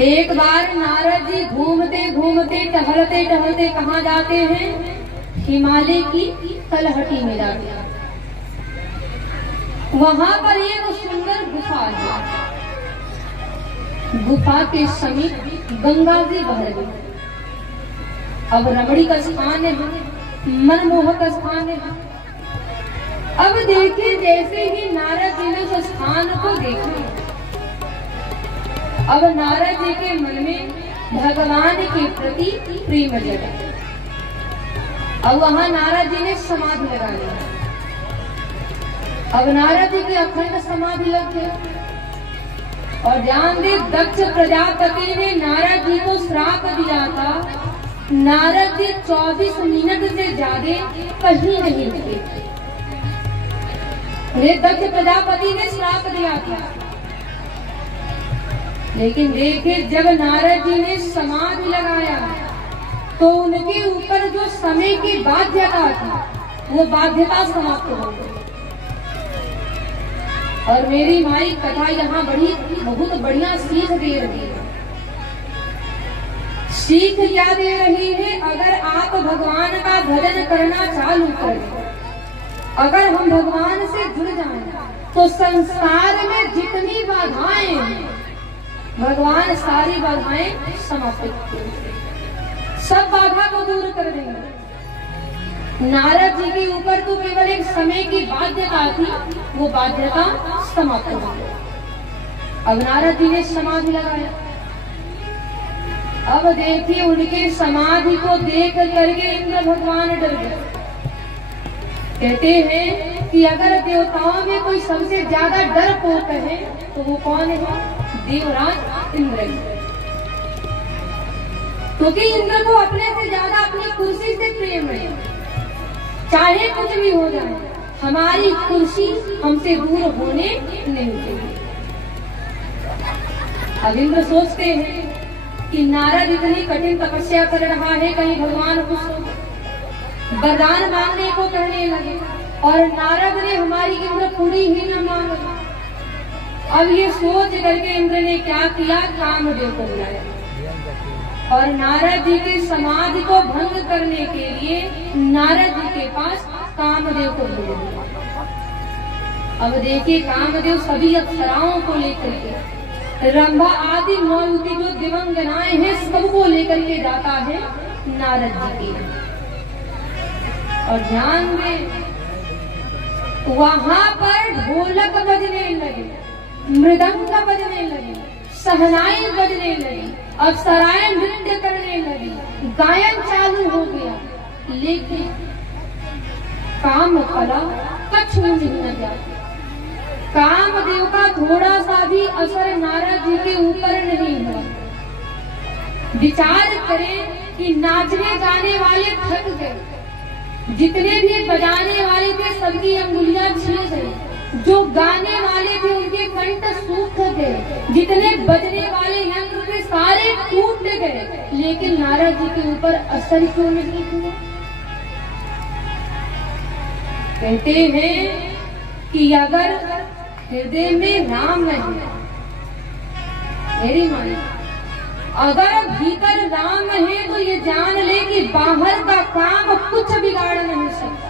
एक बार नारद जी घूमते घूमते टहलते टहलते कहाँ जाते हैं? हिमालय की तलहटी में जाते हैं। वहां पर एक सुंदर गुफा है। गुफा के समीप गंगा जी बह रही। अब रमणी का स्थान है, मनमोहक स्थान है। अब देखिए, जैसे ही नारद जी ने उस स्थान को देखा, अब नारद जी के मन में भगवान के प्रति प्रेम जगा। अब वहां नारद जी ने समाधि लगा ली। अब नारद जी की अखंड समाधि लग गई। और ध्यान दे, दक्ष प्रजापति ने नारद जी को श्राप दिया था। नारद जी 24 मिनट से ज्यादा कहीं नहीं रुके। दक्ष प्रजापति ने श्राप दिया था। लेकिन देखिए, जब नारद जी ने समाधि लगाया तो उनके ऊपर जो समय की बाध्यता थी वो बाध्यता समाप्त हो गई। और मेरी माई कथा यहाँ बहुत बढ़िया सीख दे रही है। सीख क्या दे रही है? अगर आप भगवान का भजन करना चालू करें, अगर हम भगवान से जुड़ जाएं, तो संसार में जितनी बाधाएं हैं, भगवान सारी बाधाएं समाप्त करेंगे, सब बाधा को दूर कर देंगे। नारद जी के ऊपर तो केवल एक समय की बाध्यता थी, वो बाध्यता समाप्त हो गई। अब नारद जी ने समाधि लगाया। अब देखिए, उनके समाधि को देख करके इंद्र भगवान डर गए। कहते हैं कि अगर देवताओं में कोई सबसे ज्यादा डरपोक है तो वो कौन है? देवराज इंद्र। क्योंकि इंद्र को अपने से ज्यादा अपनी कुर्सी से प्रेम है। चाहे कुछ भी हो जाए, हमारी कुर्सी हमसे दूर होने नहीं चाहिए। अब इंद्र सोचते हैं कि नारद इतनी कठिन तपस्या कर रहा है, कहीं भगवान खुश हो, वरदान मांगने को कहने लगे। और नारद ने हमारी इंद्र पूरी ही न मांगी। अब ये सोच करके इंद्र ने क्या किया? कामदेव को बुलाया और नारद जी की समाधि को भंग करने के लिए नारद जी के पास कामदेव को भेज दिया। अब देखिए, कामदेव सभी अप्सराओं को लेकर के, रंभा आदि 9 युवती जो दिवंगनाएं हैं, सबको लेकर के जाता है नारद जी की। और ध्यान में वहां पर ढोलक बजने लगे, मृदंग बजने लगे, सहनाई बजने लगी, अप्सराएं नृत्य करने लगी, गायन चालू हो गया। लेकिन काम कला कछु नहीं लगा। कामदेव का थोड़ा सा भी असर नारद जी के ऊपर नहीं हुआ। विचार करें कि नाचने गाने वाले थक गए, जितने भी बजाने वाले थे सबकी अंगुलियां छिल गई, जो गाने वाले थे उनके कंठ सूख गए, जितने बजने वाले यंत्र थे सारे टूट गए। लेकिन नारद जी के ऊपर असर क्यों नहीं हुआ? कहते हैं कि अगर हृदय में राम है, मेरी मानी, अगर भीतर राम है तो ये जान ले कि बाहर का काम कुछ बिगाड़ नहीं सकता।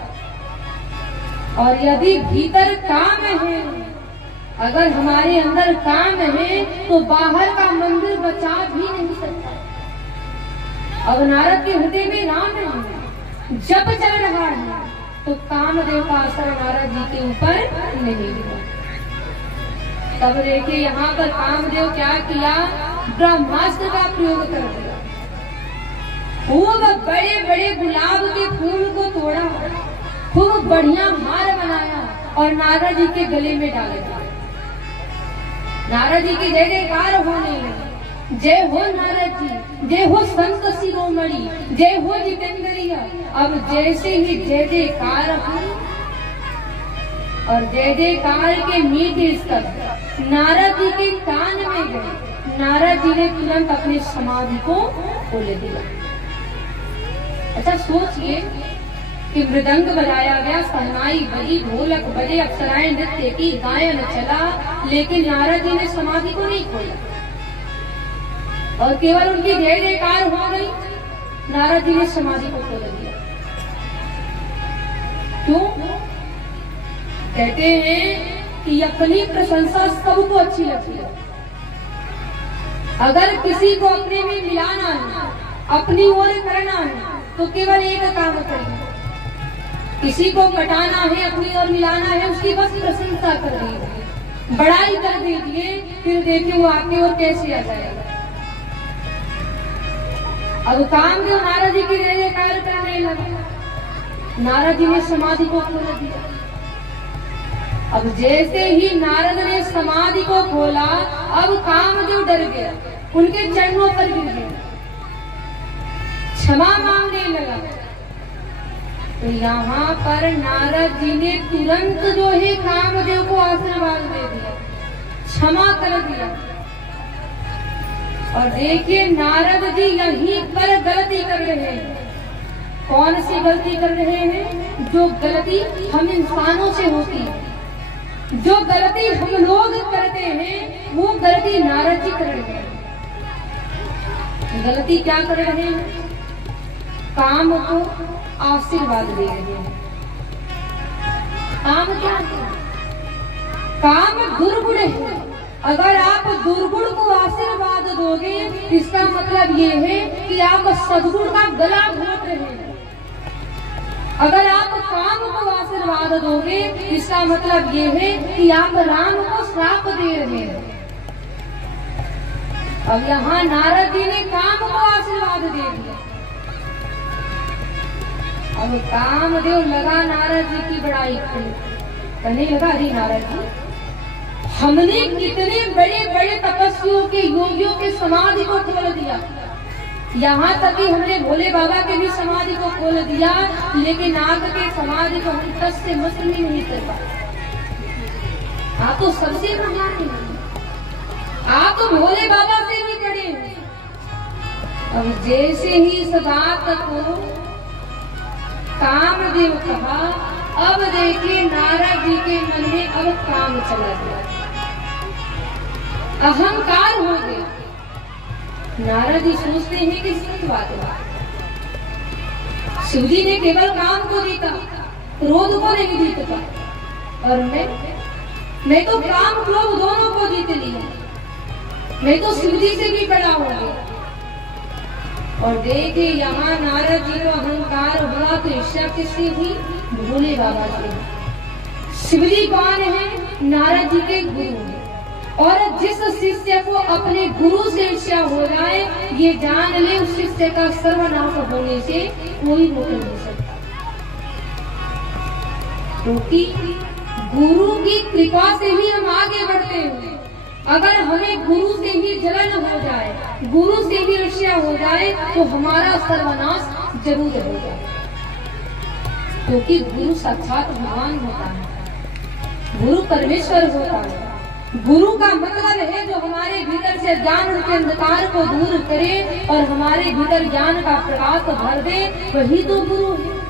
और यदि भीतर काम है, अगर हमारे अंदर काम है, तो बाहर का मंदिर बचा भी नहीं सकता। अब नारद के हृदय में राम है, जब चल रहा है, तो कामदेव का असर नारद जी के ऊपर नहीं हुआ। तब देखिए, यहाँ पर कामदेव क्या किया? ब्रह्मास्त्र का प्रयोग कर दिया। खूब बड़े बड़े गुलाब के फूल को तोड़ा, खूब बढ़िया हार बनाया और नारद जी के गले में डाल दिया। नारद जी की जय जयकार होने लगी। जय हो नारद जी, जय हो संत शिरोमणि, जय हो जितेंद्रिया। अब जैसे ही जय जयकार हुई और जय जयकार के मीठे शब्द नारद जी के कान में गए, नारद जी ने तुरंत अपनी समाधि को खोल दिया। अच्छा सोचिए कि मृदंग बजाया गया, सहनाई बजी, ढोलक बजे, अप्सराएं नृत्य की, गायन चला, लेकिन नारद जी ने समाधि को नहीं खोला। और केवल उनकी जय जयकार हो गई, नारद जी ने समाधि को खोल दिया। क्यों? कहते हैं कि अपनी प्रशंसा सबको अच्छी लगती है। अगर किसी को अपने में मिलाना है, अपनी ओर करना है, तो केवल एक काम करें। किसी को कटाना है, अपनी ओर मिलाना है, उसकी बस प्रशंसा कर दीजिए, बड़ाई कर दीजिए, फिर देखिए वो आपकी ओर कैसे आ जाएगा। अब कामदेव नारद जी की जय जयकार करने लगा, नारद जी ने समाधि को खोल दिया। अब जैसे ही नारद ने समाधि को खोला, अब कामदेव डर गया, उनके चरणों पर गिर गया, क्षमा मांगने लगा। तो यहाँ पर नारद जी ने तुरंत जो है कामदेव को आशीर्वाद दे दिया, क्षमा कर दिया। और देखिए नारद जी यहीं पर गलती कर रहे हैं। कौन सी गलती कर रहे हैं? जो गलती हम इंसानों से होती है, जो गलती हम लोग करते हैं, वो गलती नारद जी कर रहे हैं। गलती क्या कर रहे हैं? काम को आशीर्वाद दे रहे हैं। काम क्या है? काम दुर्गुण है। अगर आप दुर्गुण को आशीर्वाद दोगे, इसका मतलब ये है कि आप सद्गुण का गला घोट रहे हैं। अगर आप काम को आशीर्वाद दोगे, इसका मतलब ये है कि आप राम को श्राप दे रहे हैं। अब यहाँ नारद जी ने काम को आशीर्वाद दे दिया। अब कामदेव लगा नारद जी की बड़ाई करने लगा, अरे नारद जी, हमने कितने बड़े बड़े तपस्वियों के, योगियों के समाधि को खोल दिया, यहाँ तक कि हमने भोले बाबा के भी समाधि को खोल दिया, लेकिन आपके समाधि को हम तस से मस नहीं कर पाए। आप तो सबसे महान हैं, आप तो भोले बाबा से भी बड़े हैं। अब जैसे ही इस बात को कामदेव कहा, अब देखिए नारद जी के मन में अब काम चला गया, अहंकार हो गया। नारद जी सोचते हैं कि सच बात है, शिव जी ने केवल काम को जीता, क्रोध को नहीं जीता, और मैं तो काम क्रोध दोनों को जीत लिया, मैं तो शिव जी से भी बड़ा हो गया। और देखिए यहाँ नारद जी को अहंकार हुआ, तो ईर्ष्या किससे हुई? भोले बाबा से। शिव जी कौन है? नारद जी के गुरु हैं। और जिस शिष्य को अपने गुरु से ईर्ष्या हो जाए, ये जान ले उस शिष्य का सर्वनाश होने से कोई रोक नहीं सकता, क्योंकि गुरु की कृपा से ही हम आगे बढ़ते हैं। अगर हमें गुरु से ही जलन हो जाए, गुरु से ही ईर्ष्या हो जाए, तो हमारा सर्वनाश जरूर हो जाए, क्योंकि गुरु साक्षात भगवान होता है, गुरु परमेश्वर होता है। गुरु का मतलब है जो हमारे भीतर से ज्ञान के अंधकार को दूर करे और हमारे भीतर ज्ञान का प्रकाश भर दे, वही तो गुरु है।